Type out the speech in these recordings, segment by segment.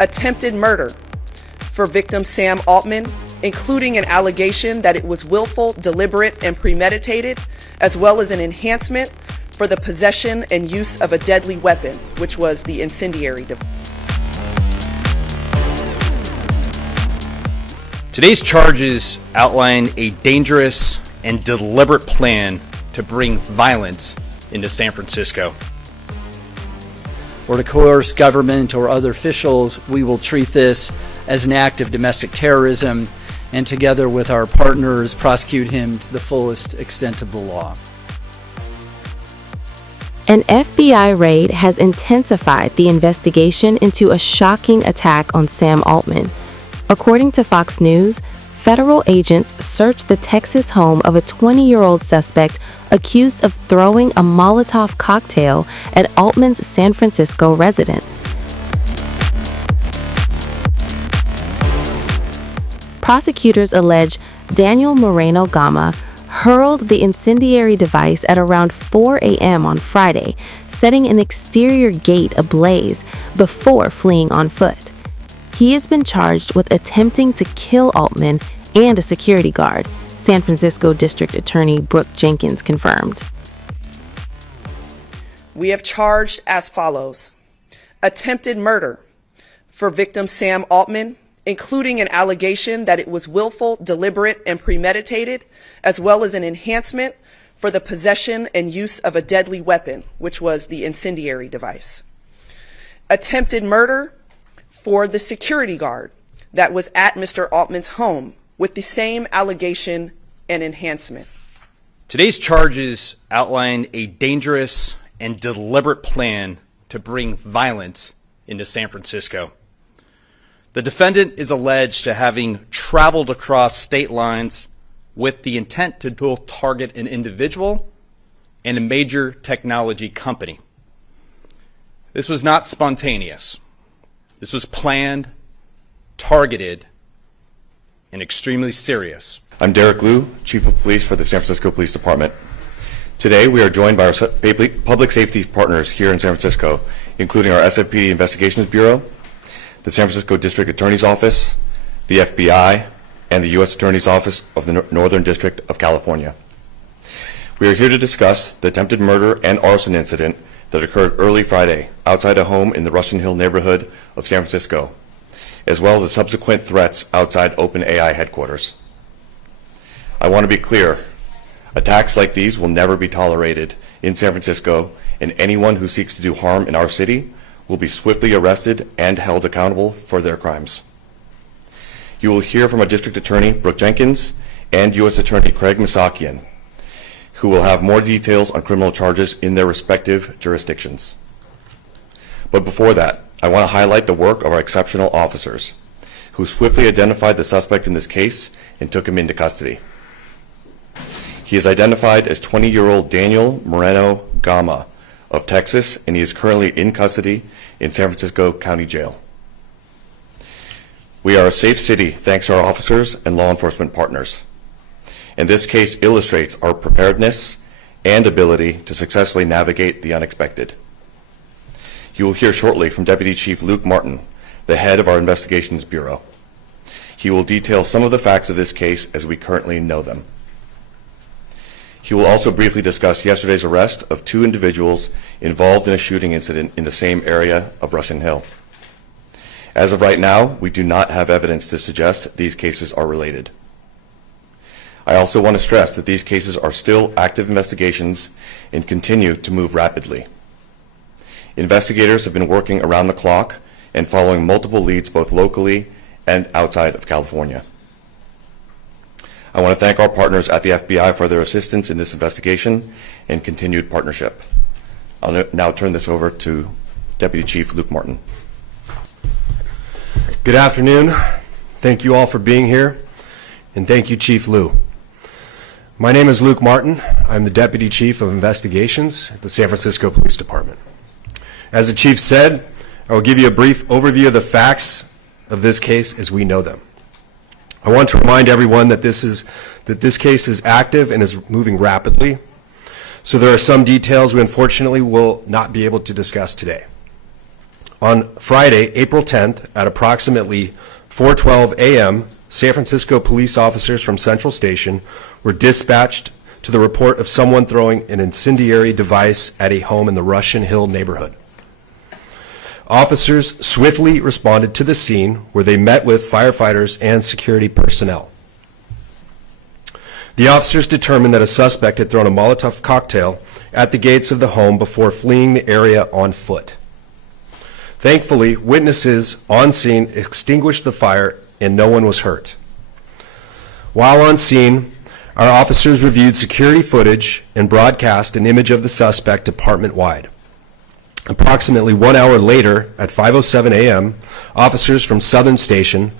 attempted murder for victim Sam Altman, including an allegation that it was willful, deliberate, and premeditated, as well as an enhancement for the possession and use of a deadly weapon, which was the incendiary device. Today's charges outline a dangerous and deliberate plan to bring violence into San Francisco. Or to coerce government or other officials, we will treat this as an act of domestic terrorism and together with our partners prosecute him to the fullest extent of the law. An FBI raid has intensified the investigation into a shocking attack on Sam Altman. According to Fox News, federal agents searched the Texas home of a 20-year-old suspect accused of throwing a Molotov cocktail at Altman's San Francisco residence. Prosecutors allege Daniel Moreno-Gama hurled the incendiary device at around 4 a.m. on Friday, setting an exterior gate ablaze before fleeing on foot. He has been charged with attempting to kill Altman and a security guard, San Francisco District Attorney Brooke Jenkins confirmed. We have charged as follows: attempted murder for victim Sam Altman, including an allegation that it was willful, deliberate, and premeditated, as well as an enhancement for the possession and use of a deadly weapon, which was the incendiary device. Attempted murder for the security guard that was at Mr. Altman's home with the same allegation and enhancement. Today's charges outline a dangerous and deliberate plan to bring violence into San Francisco. The defendant is alleged to having traveled across state lines with the intent to both target an individual and a major technology company. This was not spontaneous. This was planned, targeted, and extremely serious. I'm Derek Liu, Chief of Police for the San Francisco Police Department. Today we are joined by our public safety partners here in San Francisco, including our SFPD Investigations Bureau, the San Francisco District Attorney's Office, the FBI, and the U.S. Attorney's Office of the Northern District of California. We are here to discuss the attempted murder and arson incident that occurred early Friday outside a home in the Russian Hill neighborhood of San Francisco, as well as the subsequent threats outside OpenAI headquarters. I want to be clear, attacks like these will never be tolerated in San Francisco, and anyone who seeks to do harm in our city will be swiftly arrested and held accountable for their crimes. You will hear from our District Attorney, Brooke Jenkins, and U.S. Attorney Craig Masakian, who will have more details on criminal charges in their respective jurisdictions. But before that, I want to highlight the work of our exceptional officers, who swiftly identified the suspect in this case and took him into custody. He is identified as 20-year-old Daniel Moreno-Gama of Texas, and he is currently in custody in San Francisco County Jail. We are a safe city thanks to our officers and law enforcement partners. And this case illustrates our preparedness and ability to successfully navigate the unexpected. You will hear shortly from Deputy Chief Luke Martin, the head of our Investigations Bureau. He will detail some of the facts of this case as we currently know them. He will also briefly discuss yesterday's arrest of 2 individuals involved in a shooting incident in the same area of Russian Hill. As of right now, we do not have evidence to suggest these cases are related. I also want to stress that these cases are still active investigations and continue to move rapidly. Investigators have been working around the clock and following multiple leads both locally and outside of California. I want to thank our partners at the FBI for their assistance in this investigation and continued partnership. I'll now turn this over to Deputy Chief Luke Martin. Good afternoon. Thank you all for being here, and thank you, Chief Liu. My name is Luke Martin. I'm the Deputy Chief of Investigations at the San Francisco Police Department. As the Chief said, I will give you a brief overview of the facts of this case as we know them. I want to remind everyone that this case is active and is moving rapidly, so there are some details we unfortunately will not be able to discuss today. On Friday, April 10th, at approximately 4:12 a.m., San Francisco police officers from Central Station were dispatched to the report of someone throwing an incendiary device at a home in the Russian Hill neighborhood. Officers swiftly responded to the scene, where they met with firefighters and security personnel. The officers determined that a suspect had thrown a Molotov cocktail at the gates of the home before fleeing the area on foot. Thankfully, witnesses on scene extinguished the fire and no one was hurt. While on scene, our officers reviewed security footage and broadcast an image of the suspect department-wide. Approximately 1 hour later, at 5:07 a.m., officers from Southern Station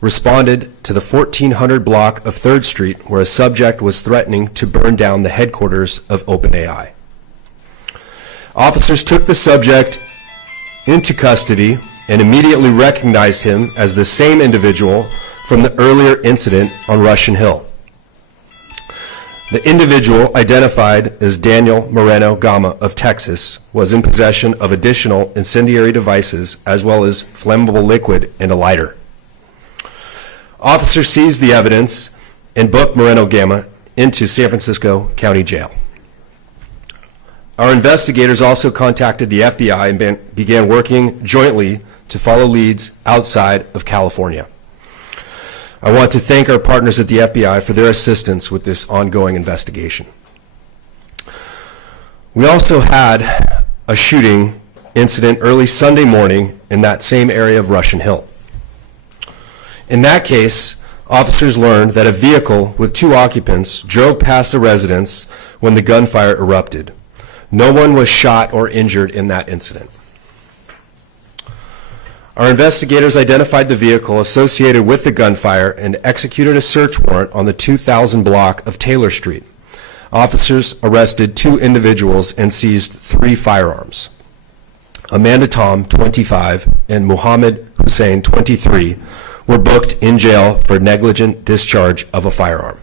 responded to the 1400 block of 3rd Street, where a subject was threatening to burn down the headquarters of OpenAI. Officers took the subject into custody and immediately recognized him as the same individual from the earlier incident on Russian Hill. The individual, identified as Daniel Moreno-Gama of Texas, was in possession of additional incendiary devices as well as flammable liquid and a lighter. Officers seized the evidence and booked Moreno-Gama into San Francisco County Jail. Our investigators also contacted the FBI and began working jointly to follow leads outside of California. I want to thank our partners at the FBI for their assistance with this ongoing investigation. We also had a shooting incident early Sunday morning in that same area of Russian Hill. In that case, officers learned that a vehicle with 2 occupants drove past a residence when the gunfire erupted. No one was shot or injured in that incident. Our investigators identified the vehicle associated with the gunfire and executed a search warrant on the 2000 block of Taylor Street. Officers arrested 2 individuals and seized 3 firearms. Amanda Tom, 25, and Muhammad Hussein, 23, were booked in jail for negligent discharge of a firearm.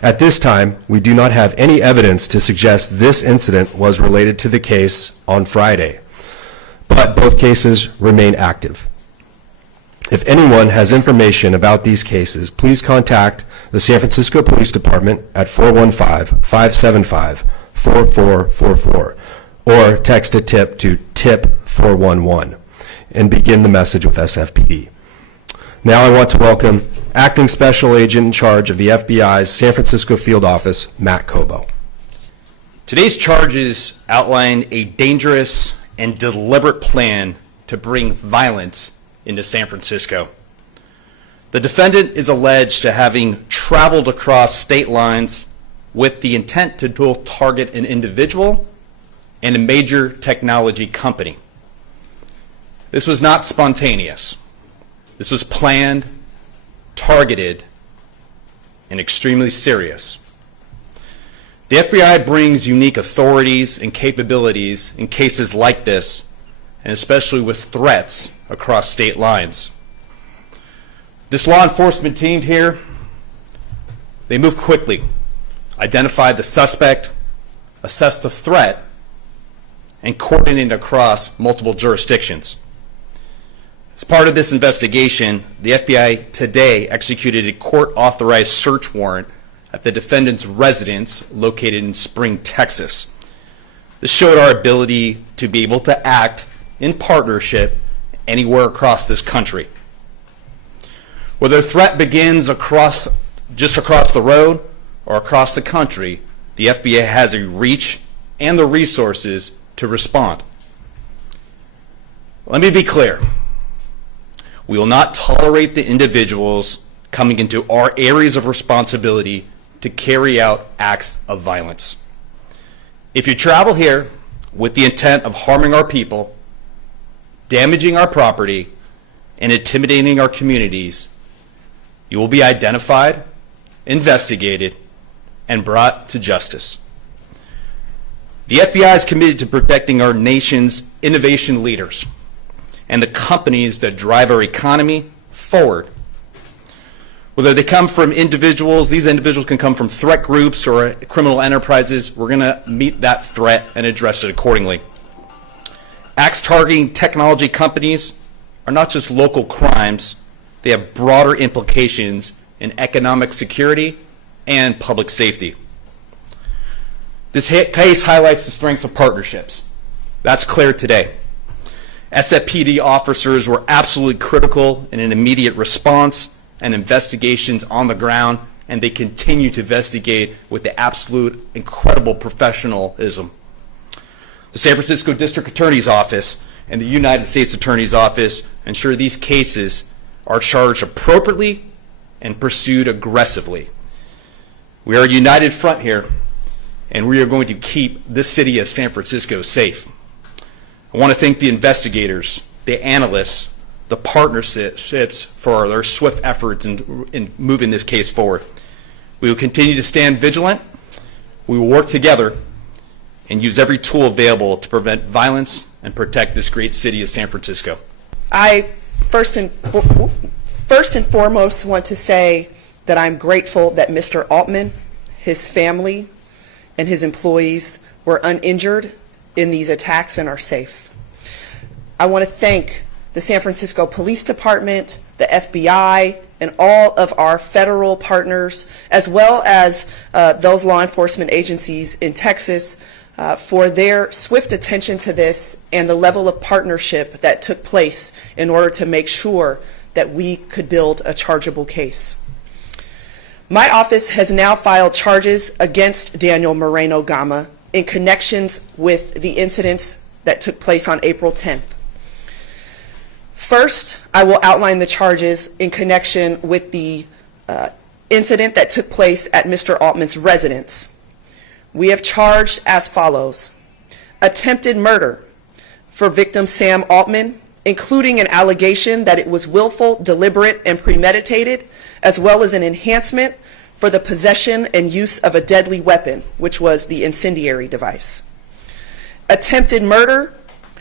At this time, we do not have any evidence to suggest this incident was related to the case on Friday, but both cases remain active. If anyone has information about these cases, please contact the San Francisco Police Department at 415-575-4444 or text a tip to tip 411 and begin the message with SFPD. Now I want to welcome Acting Special Agent in charge of the FBI's San Francisco Field Office, Matt Cobo. Today's charges outline a dangerous and deliberate plan to bring violence into San Francisco. The defendant is alleged to having traveled across state lines with the intent to both target an individual and a major technology company. This was not spontaneous. This was planned, targeted, and extremely serious. The FBI brings unique authorities and capabilities in cases like this, and especially with threats across state lines. This law enforcement team here, they move quickly, identify the suspect, assess the threat, and coordinate across multiple jurisdictions. As part of this investigation, the FBI today executed a court-authorized search warrant at the defendant's residence located in Spring, Texas. This showed our ability to be able to act in partnership anywhere across this country. Whether a threat begins just across the road or across the country, the FBI has a reach and the resources to respond. Let me be clear. We will not tolerate the individuals coming into our areas of responsibility to carry out acts of violence. If you travel here with the intent of harming our people, damaging our property, and intimidating our communities, you will be identified, investigated, and brought to justice. The FBI is committed to protecting our nation's innovation leaders and the companies that drive our economy forward. Whether they come from individuals, these individuals can come from threat groups or criminal enterprises, we're going to meet that threat and address it accordingly. Acts targeting technology companies are not just local crimes, they have broader implications in economic security and public safety. This case highlights the strengths of partnerships. That's clear today. SFPD officers were absolutely critical in an immediate response and investigations on the ground, and they continue to investigate with the absolute incredible professionalism. The San Francisco District Attorney's Office and the United States Attorney's Office ensure these cases are charged appropriately and pursued aggressively. We are a united front here, and we are going to keep this city of San Francisco safe. I want to thank the investigators, the analysts, the partnerships for their swift efforts in moving this case forward. We will continue to stand vigilant. We will work together and use every tool available to prevent violence and protect this great city of San Francisco. I first and foremost want to say that I'm grateful that Mr. Altman, his family, and his employees were uninjured in these attacks and are safe. I want to thank the San Francisco Police Department, the FBI, and all of our federal partners, as well as those law enforcement agencies in Texas, for their swift attention to this and the level of partnership that took place in order to make sure that we could build a chargeable case. My office has now filed charges against Daniel Moreno-Gama in connections with the incidents that took place on April 10th. First, I will outline the charges in connection with the incident that took place at Mr. Altman's residence. We have charged as follows: attempted murder for victim Sam Altman, including an allegation that it was willful, deliberate, and premeditated, as well as an enhancement for the possession and use of a deadly weapon, which was the incendiary device. Attempted murder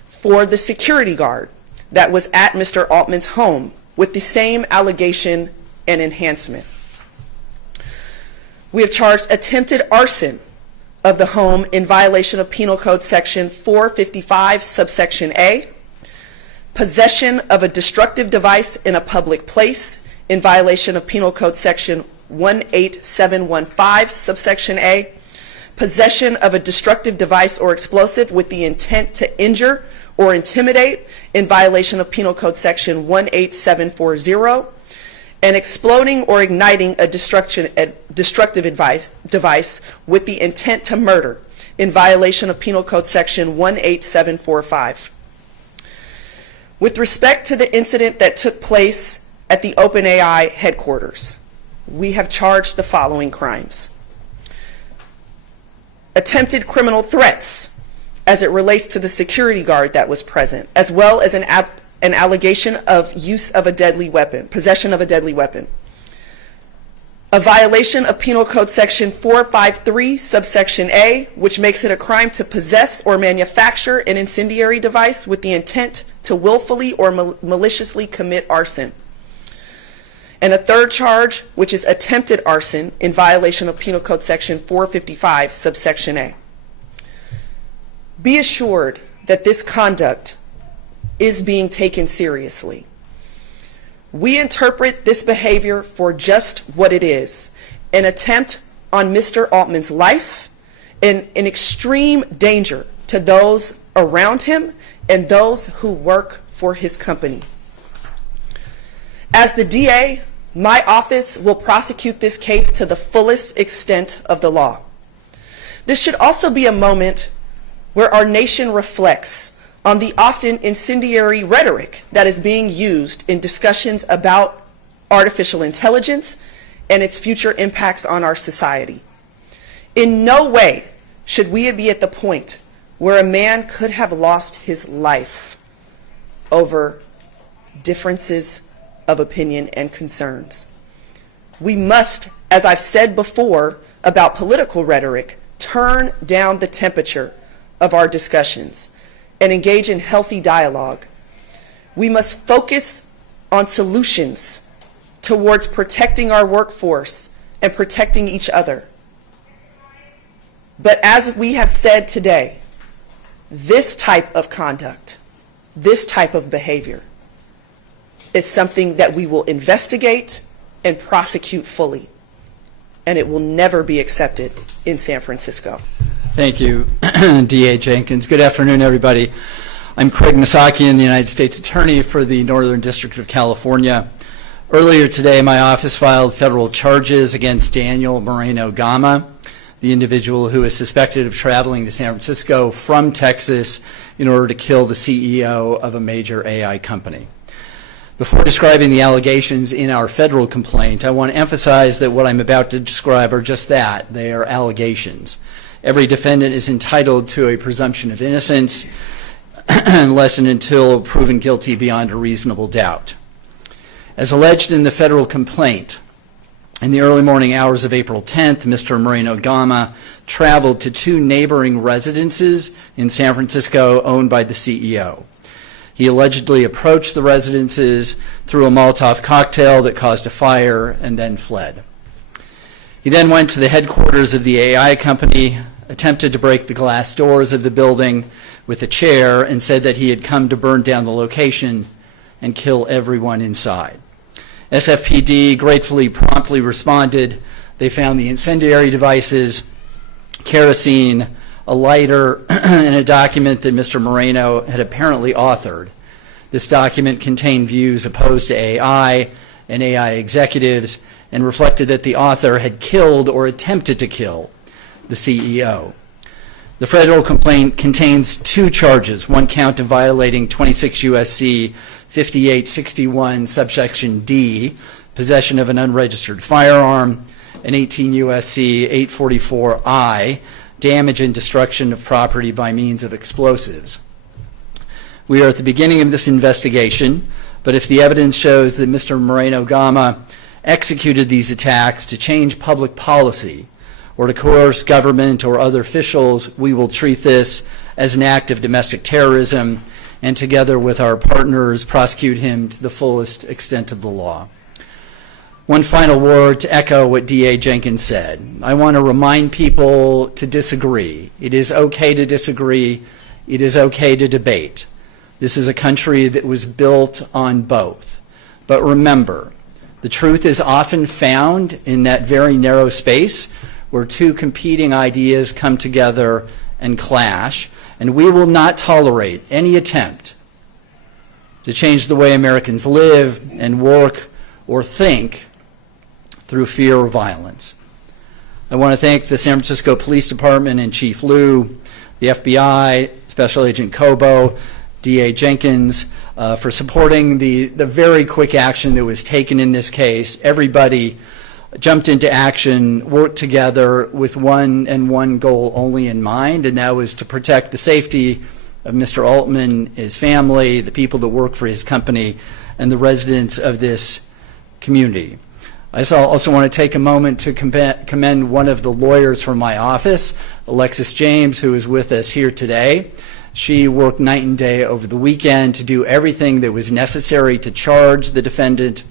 for the security guard that was at Mr. Altman's home with the same allegation and enhancement. We have charged attempted arson of the home in violation of Penal Code Section 455, subsection A, possession of a destructive device in a public place in violation of Penal Code Section 18715, subsection A, possession of a destructive device or explosive with the intent to injure or intimidate in violation of Penal Code Section 18740, and exploding or igniting a destructive device with the intent to murder in violation of Penal Code Section 18745. With respect to the incident that took place at the OpenAI headquarters, we have charged the following crimes: attempted criminal threats as it relates to the security guard that was present, as well as an allegation of use of a deadly weapon, possession of a deadly weapon. A violation of Penal Code Section 453, subsection A, which makes it a crime to possess or manufacture an incendiary device with the intent to willfully or maliciously commit arson. And a third charge, which is attempted arson in violation of Penal Code Section 455, subsection A. Be assured that this conduct is being taken seriously. We interpret this behavior for just what it is: an attempt on Mr. Altman's life and an extreme danger to those around him and those who work for his company. As the DA, my office will prosecute this case to the fullest extent of the law. This should also be a moment where our nation reflects on the often incendiary rhetoric that is being used in discussions about artificial intelligence and its future impacts on our society. In no way should we be at the point where a man could have lost his life over differences of opinion and concerns. We must, as I've said before about political rhetoric, turn down the temperature of our discussions and engage in healthy dialogue. We must focus on solutions towards protecting our workforce and protecting each other. But as we have said today, this type of conduct this type of behavior is something that we will investigate and prosecute fully, and it will never be accepted in San Francisco. Thank you, DA Jenkins. Good afternoon, everybody. I'm Craig Nasakian, the United States Attorney for the Northern District of California. Earlier today, my office filed federal charges against Daniel Moreno-Gama, the individual who is suspected of traveling to San Francisco from Texas in order to kill the CEO of a major AI company. Before describing the allegations in our federal complaint, I want to emphasize that what I'm about to describe are just that. They are allegations. Every defendant is entitled to a presumption of innocence unless and until proven guilty beyond a reasonable doubt. As alleged in the federal complaint, in the early morning hours of April 10th, Mr. Moreno-Gama traveled to two neighboring residences in San Francisco owned by the CEO. He allegedly approached the residences, threw a Molotov cocktail that caused a fire, and then fled. He then went to the headquarters of the AI company, attempted to break the glass doors of the building with a chair, and said that he had come to burn down the location and kill everyone inside. SFPD gratefully promptly responded. They found the incendiary devices, kerosene, a lighter, and a document that Mr. Moreno had apparently authored. This document contained views opposed to AI and AI executives and reflected that the author had killed or attempted to kill the CEO. The federal complaint contains two charges, one count of violating 26 U.S.C. 5861 subsection D, possession of an unregistered firearm, and 18 U.S.C. 844I, damage and destruction of property by means of explosives. We are at the beginning of this investigation, but if the evidence shows that Mr. Moreno-Gama executed these attacks to change public policy or to coerce government or other officials, we will treat this as an act of domestic terrorism and together with our partners prosecute him to the fullest extent of the law. One final word to echo what DA Jenkins said. I want to remind people to disagree. It is okay to disagree. It is okay to debate. This is a country that was built on both. But remember, the truth is often found in that very narrow space where two competing ideas come together and clash, and we will not tolerate any attempt to change the way Americans live and work or think through fear or violence. I want to thank the San Francisco Police Department and Chief Liu, the FBI, Special Agent Cobo, DA Jenkins, for supporting the very quick action that was taken in this case. Everybody jumped into action, worked together with one goal only in mind, and that was to protect the safety of Mr. Altman, his family, the people that work for his company, and the residents of this community. I also want to take a moment to commend one of the lawyers from my office, Alexis James, who is with us here today. She worked night and day over the weekend to do everything that was necessary to charge the defendant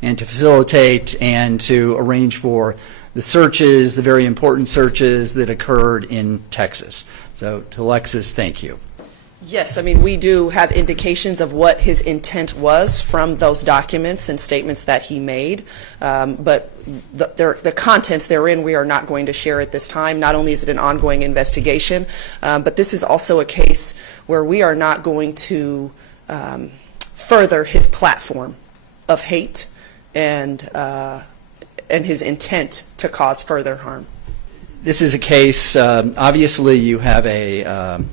and to facilitate and to arrange for the searches, the very important searches that occurred in Texas. So to Alexis, thank you. Yes, I mean, we do have indications of what his intent was from those documents and statements that he made, but the contents therein we are not going to share at this time. Not only is it an ongoing investigation, but this is also a case where we are not going to further his platform of hate and his intent to cause further harm. This is a case, obviously you have an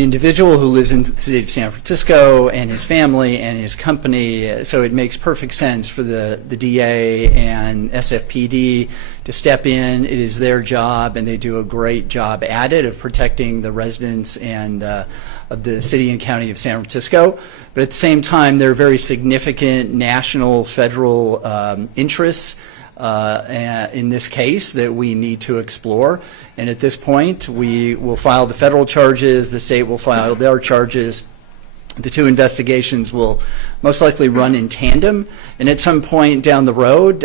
individual who lives in the city of San Francisco and his family and his company, so it makes perfect sense for the DA and SFPD to step in. It is their job, and they do a great job at it of protecting the residents and of the city and county of San Francisco. But at the same time, there are very significant national, federal interests in this case that we need to explore. And at this point, we will file the federal charges, the state will file their charges, The two investigations will most likely run in tandem, and at some point down the road,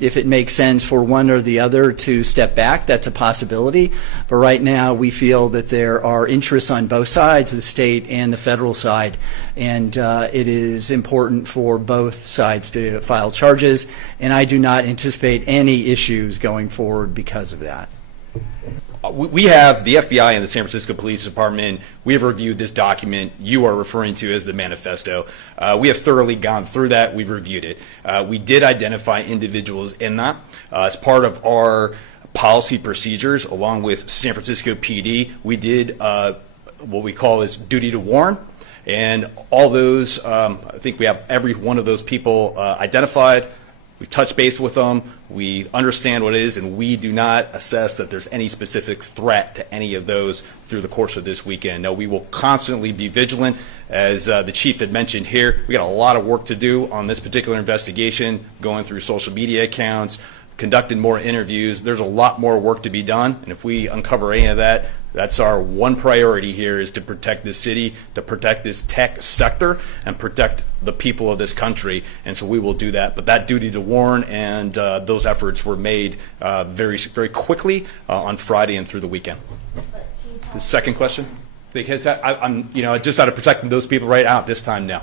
if it makes sense for one or the other to step back, that's a possibility. But right now, we feel that there are interests on both sides, the state and the federal side, and it is important for both sides to file charges, and I do not anticipate any issues going forward because of that. We have the FBI and the San Francisco Police Department. We have reviewed this document you are referring to as the manifesto. We have thoroughly gone through that. We've reviewed it. We did identify individuals in that as part of our policy procedures, along with San Francisco PD. We did what we call is duty to warn. And all those, I think we have every one of those people identified. We touch base with them, we understand what it is, and we do not assess that there's any specific threat to any of those through the course of this weekend. No, we will constantly be vigilant. As the chief had mentioned here, we got a lot of work to do on this particular investigation, going through social media accounts, conducting more interviews. There's a lot more work to be done, and if we uncover any of that, that's our one priority here, is to protect this city, to protect this tech sector, and protect the people of this country. And so we will do that. But that duty to warn and those efforts were made very quickly on Friday and through the weekend. The second question? I'm just out of protecting those people right out this time now.